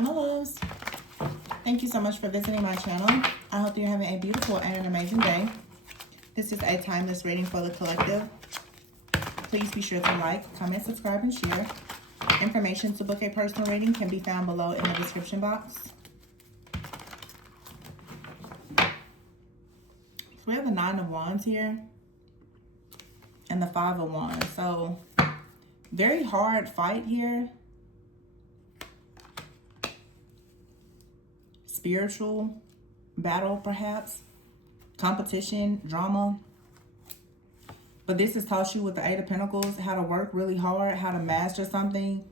Hi, my loves. Thank you so much for visiting my channel. I hope you're having a beautiful and an amazing day. This is a timeless reading for the collective. Please be sure to like, comment, subscribe, and share. Information to book a personal reading can be found below in the description box. So we have the 9 of Wands here and the 5 of Wands. So very hard fight here. Spiritual battle, perhaps. Competition, drama. But this has taught you with the 8 of Pentacles how to work really hard, how to master something.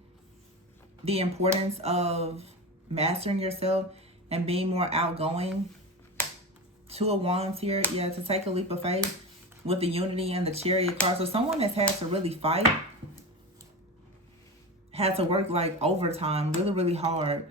The importance of mastering yourself and being more outgoing. 2 of Wands here. Yeah, to take a leap of faith with the Unity and the Chariot card. So someone that's had to really fight. Had to work like overtime, really, really hard.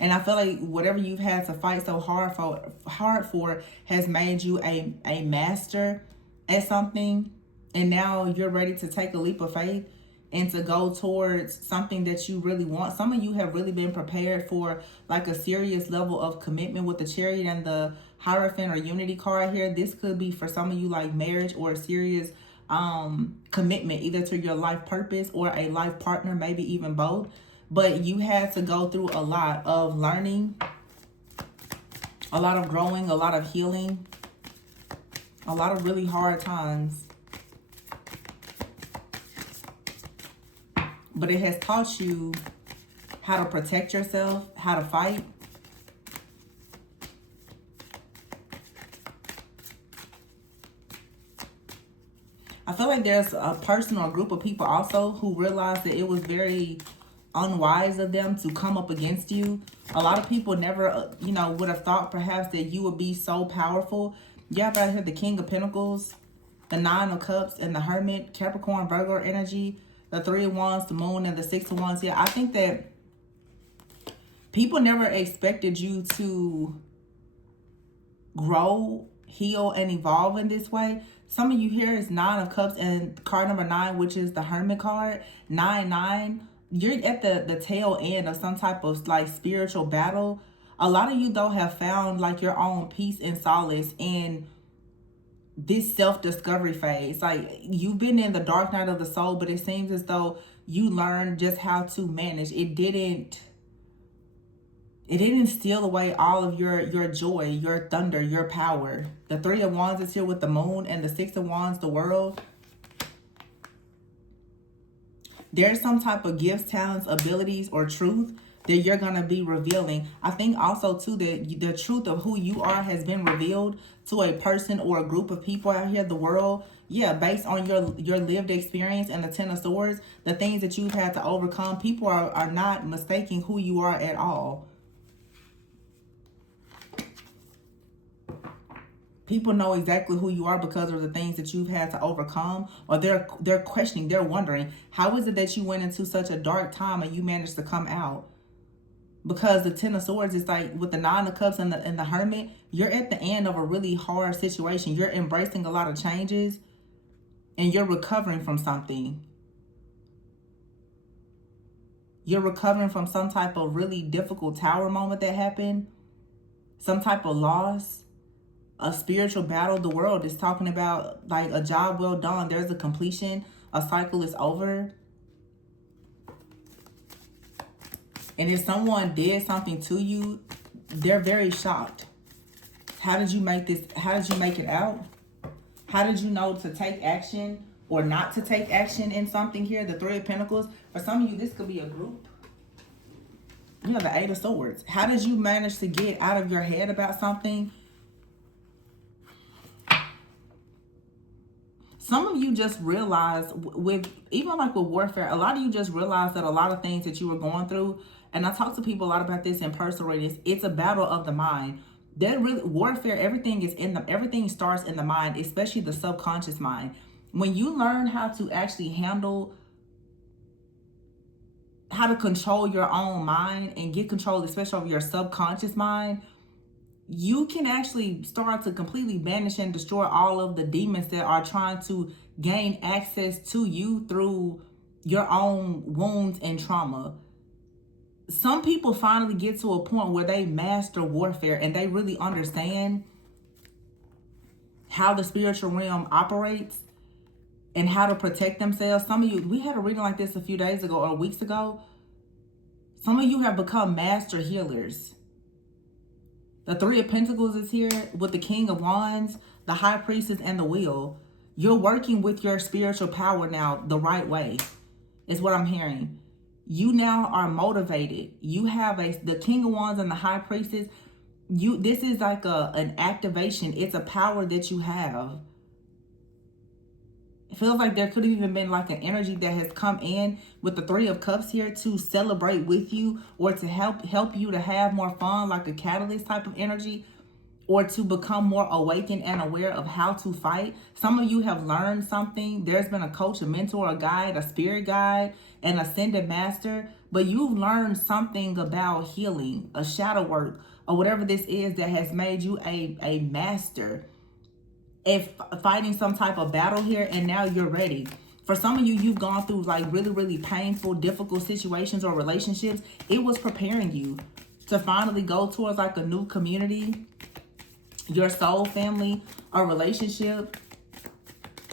And I feel like whatever you've had to fight so hard for has made you a master at something. And now you're ready to take a leap of faith and to go towards something that you really want. Some of you have really been prepared for like a serious level of commitment with the Chariot and the Hierophant or Unity card here. This could be for some of you like marriage or a serious commitment either to your life purpose or a life partner, maybe even both. But you had to go through a lot of learning, a lot of growing, a lot of healing, a lot of really hard times. But it has taught you how to protect yourself, how to fight. I feel like there's a person or a group of people also who realized that it was very unwise of them to come up against you. A lot of people never, would have thought perhaps that you would be so powerful. You have right here the King of Pentacles, the 9 of Cups, and the Hermit, Capricorn, Virgo energy, the 3 of Wands, the Moon, and the 6 of Wands. Yeah, I think that people never expected you to grow, heal, and evolve in this way. Some of you here is 9 of Cups and card number 9, which is the Hermit card. 9-9. You're at the tail end of some type of like spiritual battle. A lot of you though have found like your own peace and solace in this self-discovery phase. Like you've been in the dark night of the soul, but it seems as though you learned just how to manage. It didn't steal away all of your joy, your thunder, your power. The 3 of Wands is here with the Moon, and the 6 of Wands, the World. There's some type of gifts, talents, abilities, or truth that you're going to be revealing. I think also, too, that the truth of who you are has been revealed to a person or a group of people out here, the world. Yeah, based on your lived experience and the 10 of Swords, the things that you've had to overcome, people are not mistaking who you are at all. People know exactly who you are because of the things that you've had to overcome, or they're questioning, they're wondering, how is it that you went into such a dark time and you managed to come out? Because the 10 of Swords is like with the 9 of Cups and the Hermit, you're at the end of a really hard situation. You're embracing a lot of changes and you're recovering from something. You're recovering from some type of really difficult tower moment that happened, some type of loss. A spiritual battle. The World is talking about like a job well done. There's a completion. A cycle is over. And if someone did something to you, they're very shocked. How did you make this? How did you make it out? How did you know to take action or not to take action in something here? The 3 of Pentacles. For some of you, this could be a group. The 8 of Swords. How did you manage to get out of your head about something? Some of you just realize even with warfare, a lot of you just realize that a lot of things that you were going through, and I talk to people a lot about this in personal readings, it's a battle of the mind. Warfare, everything starts in the mind, especially the subconscious mind. When you learn how to actually handle, how to control your own mind and get control, especially of your subconscious mind, you can actually start to completely banish and destroy all of the demons that are trying to gain access to you through your own wounds and trauma. some people finally get to a point where they master warfare and they really understand how the spiritual realm operates and how to protect themselves. Some of you, we had a reading like this a few days ago or weeks ago. Some of you have become master healers. The Three of Pentacles is here with the King of Wands, the High Priestess, and the Wheel. You're working with your spiritual power now the right way, is what I'm hearing. You now are motivated. You have the King of Wands and the High Priestess. This is like an activation. It's a power that you have. It feels like there could have even been like an energy that has come in with the Three of Cups here to celebrate with you, or to help you to have more fun, like a catalyst type of energy, or to become more awakened and aware of how to fight. Some of you have learned something. There's been a coach, a mentor, a guide, a spirit guide, an ascended master, but you've learned something about healing, a shadow work, or whatever this is that has made you a master if fighting some type of battle here, and now you're ready. For some of you, you've gone through like really, really painful, difficult situations or relationships. It was preparing you to finally go towards like a new community, your soul family, a relationship.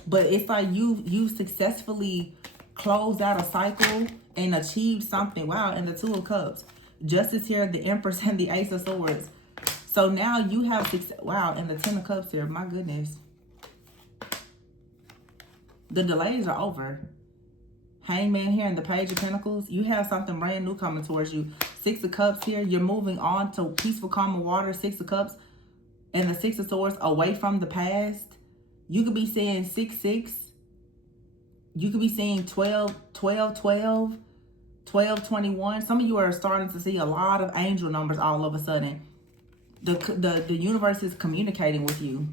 But it's like you successfully closed out a cycle and achieved something. Wow, and the Two of Cups. Justice here, the Empress, and the Ace of Swords. So now you have success. Wow, and the Ten of Cups here. My goodness. The delays are over. Hangman here and the Page of Pentacles. You have something brand new coming towards you. Six of Cups here. You're moving on to peaceful, calm water. Six of Cups and the Six of Swords, away from the past. You could be seeing 6-6. You could be seeing 12-12-12, 12-21. Some of you are starting to see a lot of angel numbers all of a sudden. The universe is communicating with you,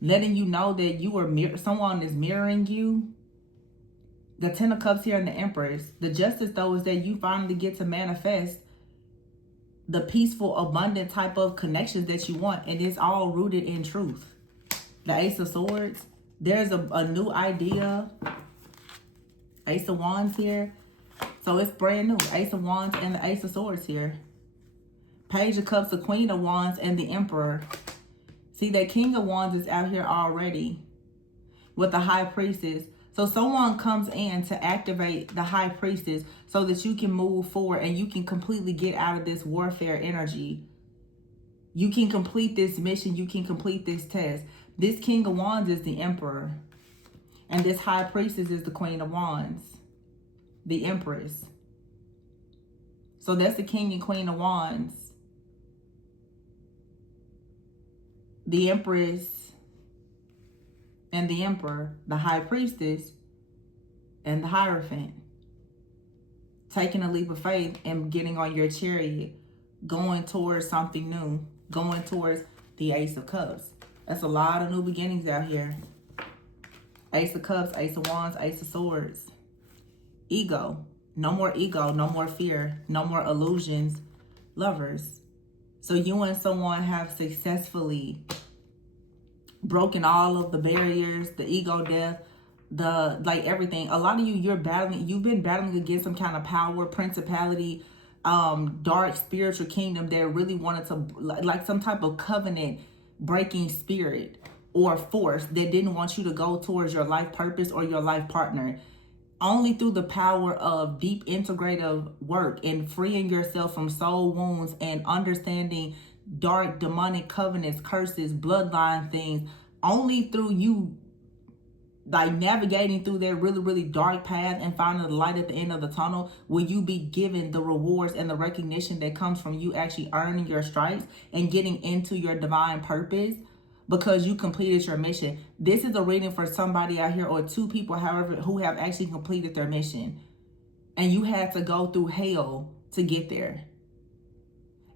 letting you know that you are someone is mirroring you. The Ten of Cups here and the Empress. The Justice, though, is that you finally get to manifest the peaceful, abundant type of connections that you want, and it's all rooted in truth. The Ace of Swords. There's a new idea. Ace of Wands here. So it's brand new. Ace of Wands and the Ace of Swords here. Page of Cups, the Queen of Wands, and the Emperor. See, that King of Wands is out here already with the High Priestess. So someone comes in to activate the High Priestess so that you can move forward and you can completely get out of this warfare energy. You can complete this mission. You can complete this test. This King of Wands is the Emperor. And this High Priestess is the Queen of Wands, the Empress. So that's the King and Queen of Wands. The Empress and the Emperor, the High Priestess and the Hierophant. Taking a leap of faith and getting on your chariot, going towards something new, going towards the Ace of Cups. That's a lot of new beginnings out here. Ace of Cups, Ace of Wands, Ace of Swords. Ego. No more ego, no more fear, no more illusions. Lovers. So you and someone have successfully broken all of the barriers, the ego death, like everything. A lot of you, you've been battling against some kind of power, principality, dark spiritual kingdom that really wanted to, like some type of covenant breaking spirit or force that didn't want you to go towards your life purpose or your life partner. Only through the power of deep integrative work and freeing yourself from soul wounds and understanding dark demonic covenants, curses, bloodline things, only through you like navigating through that really, really dark path and finding the light at the end of the tunnel, will you be given the rewards and the recognition that comes from you actually earning your stripes and getting into your divine purpose because you completed your mission. This is a reading for somebody out here, or two people, however, who have actually completed their mission. And you had to go through hell to get there.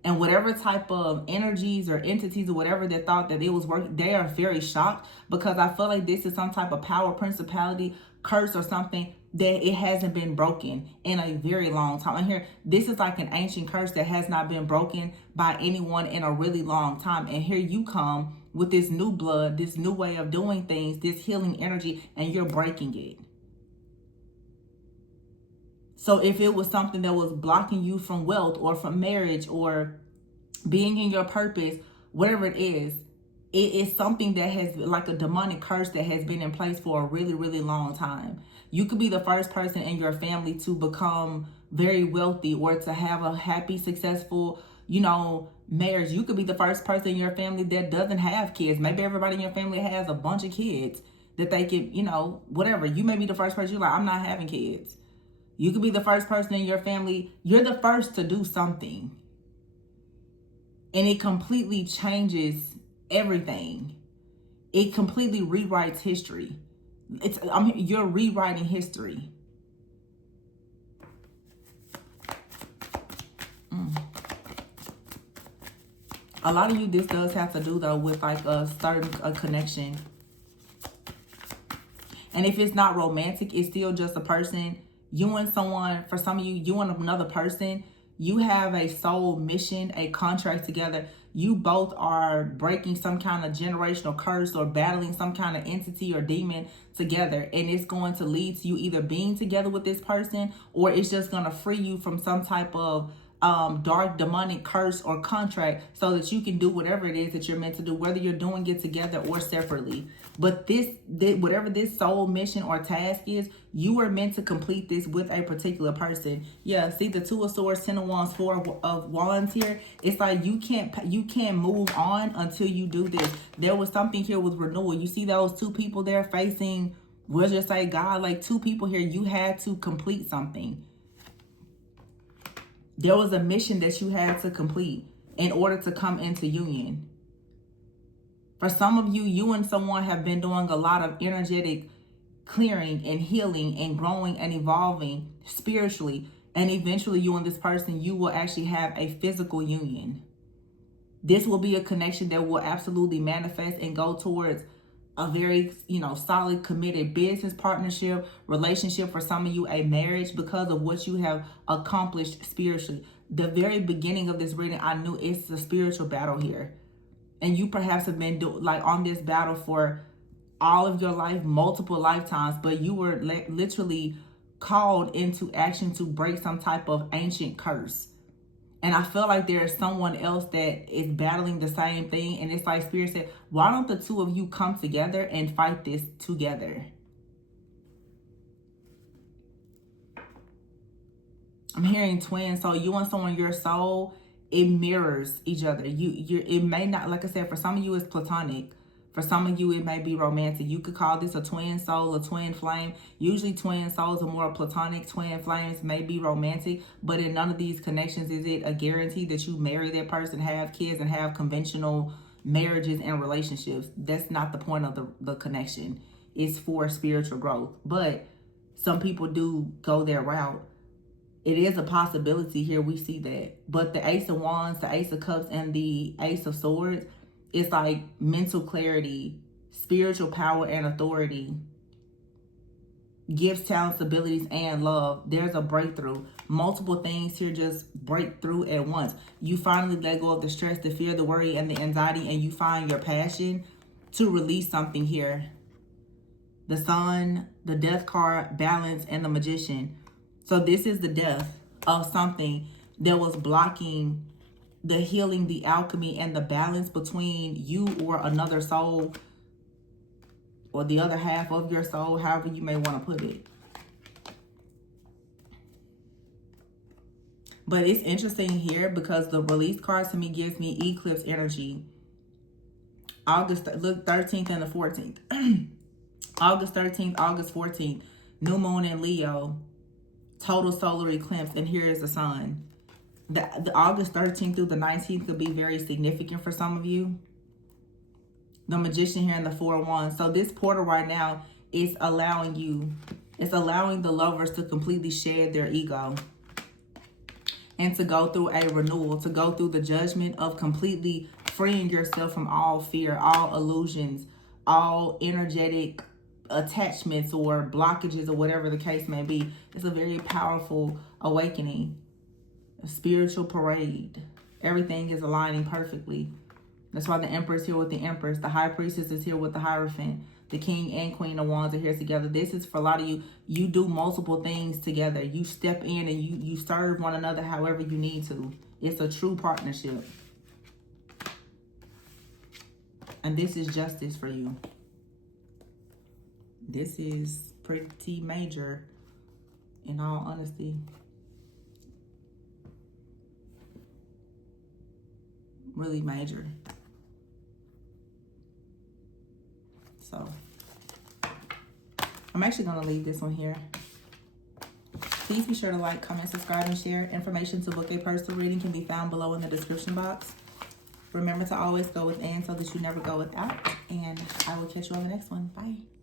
And whatever type of energies or entities or whatever that thought that it was working, they are very shocked, because I feel like this is some type of power, principality, curse or something that it hasn't been broken in a very long time. And here, this is like an ancient curse that has not been broken by anyone in a really long time. And here you come with this new blood, this new way of doing things, this healing energy, and you're breaking it. So if it was something that was blocking you from wealth or from marriage or being in your purpose, whatever it is something that has, like a demonic curse that has been in place for a really, really long time. You could be the first person in your family to become very wealthy or to have a happy, successful, marriage. You could be the first person in your family that doesn't have kids. Maybe everybody in your family has a bunch of kids that they could, whatever. You may be the first person, you're like, I'm not having kids. You could be the first person in your family. You're the first to do something. And it completely changes everything. It completely rewrites history. You're rewriting history. A lot of you, this does have to do though with like a connection. And if it's not romantic, it's still just a person. You and someone, for some of you, you and another person, you have a soul mission, a contract together. You both are breaking some kind of generational curse or battling some kind of entity or demon together. And it's going to lead to you either being together with this person, or it's just going to free you from some type of dark demonic curse or contract so that you can do whatever it is that you're meant to do, whether you're doing it together or separately. But whatever this soul mission or task is, you are meant to complete this with a particular person. Yeah, see the Two of Swords, Ten of Wands, Four of Wands here. It's like you can't move on until you do this. There was something here with renewal. You see those two people there facing, we'll just say God, like two people here. You had to complete something. There was a mission that you had to complete in order to come into union. For some of you, you and someone have been doing a lot of energetic clearing and healing and growing and evolving spiritually. And eventually you and this person, you will actually have a physical union. This will be a connection that will absolutely manifest and go towards a very, solid, committed business partnership, relationship, for some of you, a marriage, because of what you have accomplished spiritually. The very beginning of this reading, I knew it's a spiritual battle here. And you perhaps have been on this battle for all of your life, multiple lifetimes, but you were literally called into action to break some type of ancient curse. And I feel like there is someone else that is battling the same thing. And it's like Spirit said, why don't the two of you come together and fight this together? I'm hearing twins. So you and someone, your soul, it mirrors each other. It may not, like I said, for some of you it's platonic. For some of you, it may be romantic. You could call this a twin soul, a twin flame. Usually twin souls are more platonic. Twin flames may be romantic, but in none of these connections is it a guarantee that you marry that person, have kids, and have conventional marriages and relationships. That's not the point of the connection. It's for spiritual growth. But some people do go their route. It is a possibility here. We see that. But the Ace of Wands, the Ace of Cups, and the Ace of Swords, it's like mental clarity, spiritual power and authority, gifts, talents, abilities, and love. There's a breakthrough. Multiple things here just break through at once. You finally let go of the stress, the fear, the worry, and the anxiety, and you find your passion to release something here. The Sun, the Death card, Balance, and the Magician. So this is the death of something that was blocking the healing, the alchemy, and the balance between you or another soul, or the other half of your soul, however you may want to put it. But it's interesting here because the release card to me gives me eclipse energy. August, look, 13th and the 14th. August 13th, August 14th, new moon in Leo, total solar eclipse, and here is the sun. The August 13th through the 19th could be very significant for some of you. The Magician here in the Four of Wands. So this portal right now is allowing the lovers to completely shed their ego and to go through a renewal, to go through the judgment of completely freeing yourself from all fear, all illusions, all energetic attachments or blockages or whatever the case may be. It's a very powerful awakening. A spiritual parade. Everything is aligning perfectly. That's why the Emperor is here with the Empress. The High Priestess is here with the Hierophant. The King and Queen of Wands are here together. This is for a lot of you. You do multiple things together. You step in and you serve one another however you need to. It's a true partnership. And this is justice for you. This is pretty major, in all honesty. Really major. So, I'm actually going to leave this one here. Please be sure to like, comment, subscribe, and share. Information to book a personal reading can be found below in the description box. Remember to always go with and so that you never go without. And I will catch you on the next one. Bye.